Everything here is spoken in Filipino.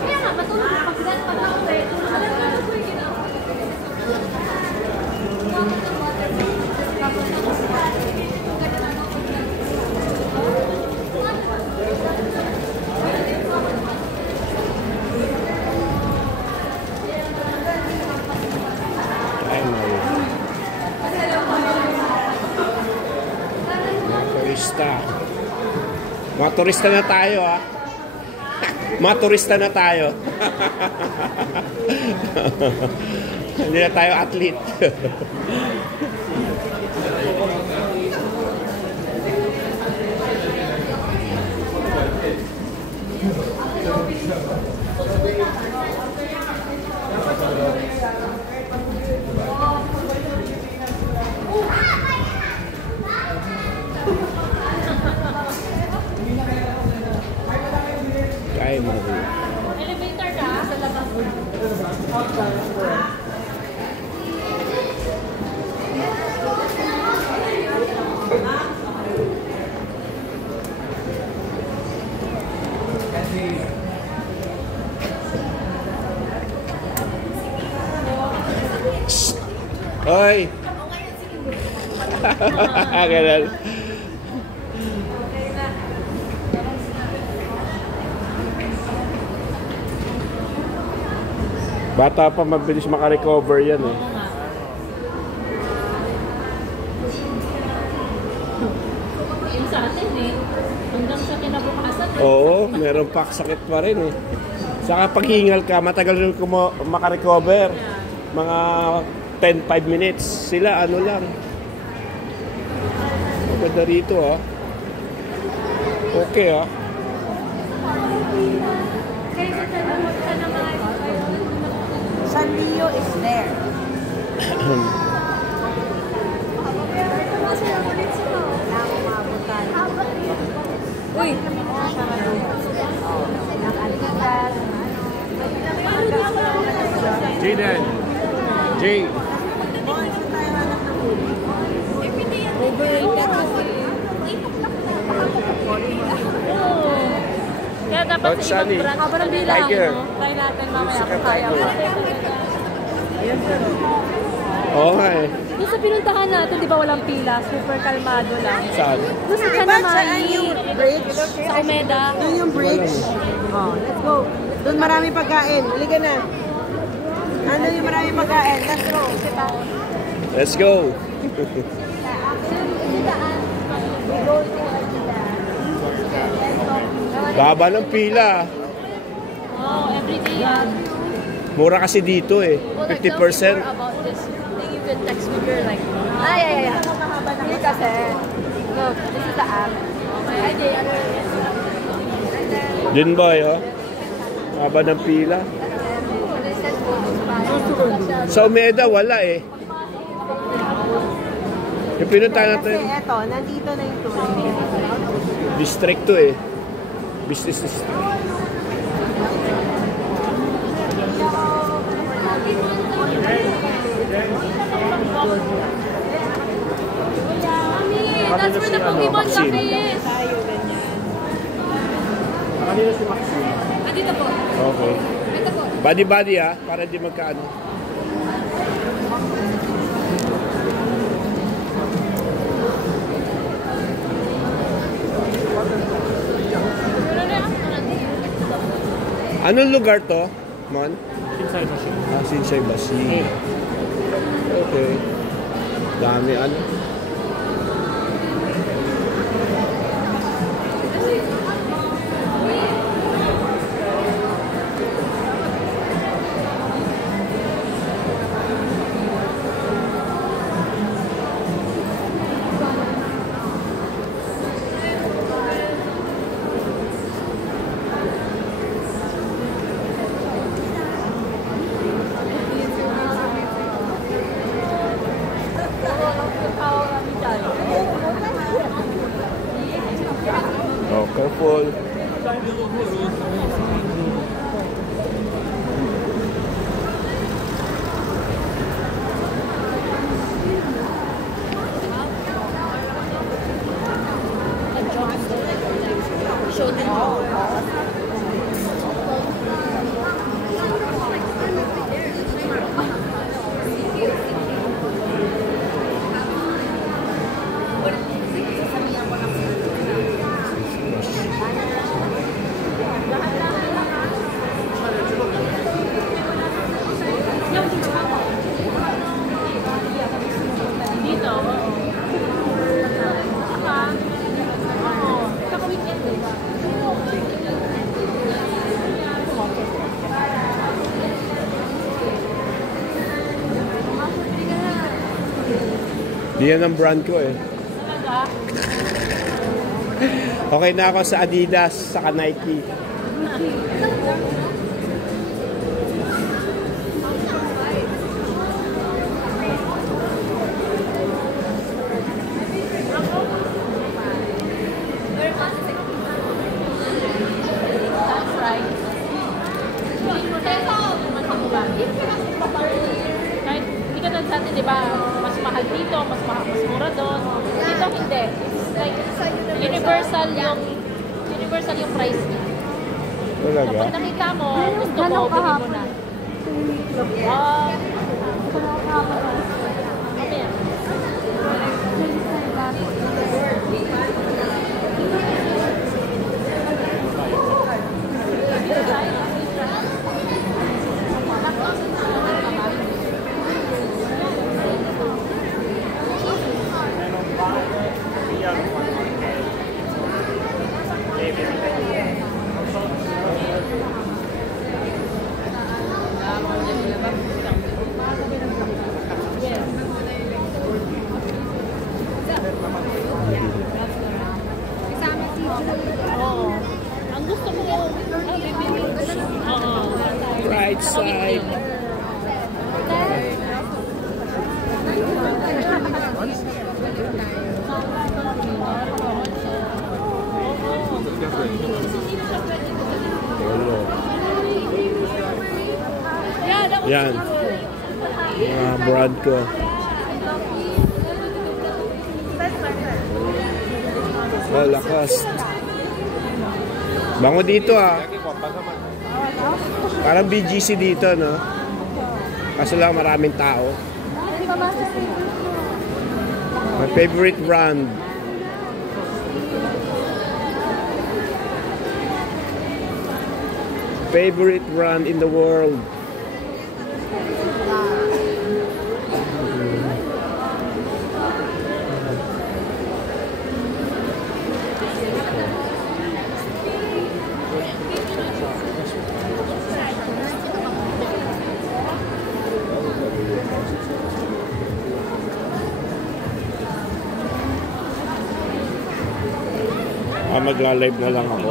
Kaya nga, matulog na pagkat pag ako eh. Mga turista na tayo, ha? Mga turista na tayo. Hindi na tayo athlete. Elevator ka? Sa labas. Hoy! Ganun. Bata pa mabilis makarecover yan eh. Yung sa atin eh. Hanggang sa kinabukasan. Oo, meron pa sakit pa rin eh. Saka paghingal ka, matagal rin makarecover. Mga 10-5 minutes. Sila ano lang. Maganda rito ah. Okay ah. Sanrio is there. Uy! Jaden! Jay! Kaya dapat sa ibang brand. Haba ng bilang. Tiger. Try natin mamaya kung kaya mo. Okay. Doon sa pinuntahan natin, di ba walang pila? Super kalmado lang. Saan? Doon sa Saan yung bridge? Sa Omeda. Doon yung bridge. Oh, let's go. Doon marami pagkain. Halika na. Ano yung marami pagkain? Let's go. Let's go! Baba ng pila. Oh, everyday yan. Mura kasi dito eh. 50%. About this thing you can text me your like, yeah. Here kasi. Look, this is the app. Ay, di, ano Din ba oh? Baba ng pila. Sa Omeda wala eh. Yung pinunta natin. Kasi eto, nandito na yung tuloy. District to eh. Business district. That's where the Pokemon Cafe is. Kanina si Maxine. Dito po. Okay. Ito po. Body ah, para di magkaano. Anong lugar to, Mon? Sinsay Bashi. Ah, Sinsay Bashi. Okay. Dami ano. Oh, careful. Di yan ang brand ko eh. Okay na ako sa Adidas, saka Nike. Kahit hindi ka sa atin, di ba, mas mahal dito, mas mura doon. Dito hindi. It's like universal yung price niya. Talaga? Kapag nakita mo, gusto mo, bili mo na. Mamaya. Oo. Ang gusto ko, bibili. Oo. Right side. Yan. Mga brand ko. Oh, lakas. Bango dito ah. Parang BGC dito, no? Kaso lang maraming tao. My favorite brand. Favorite brand in the world. Magla-live na lang ako.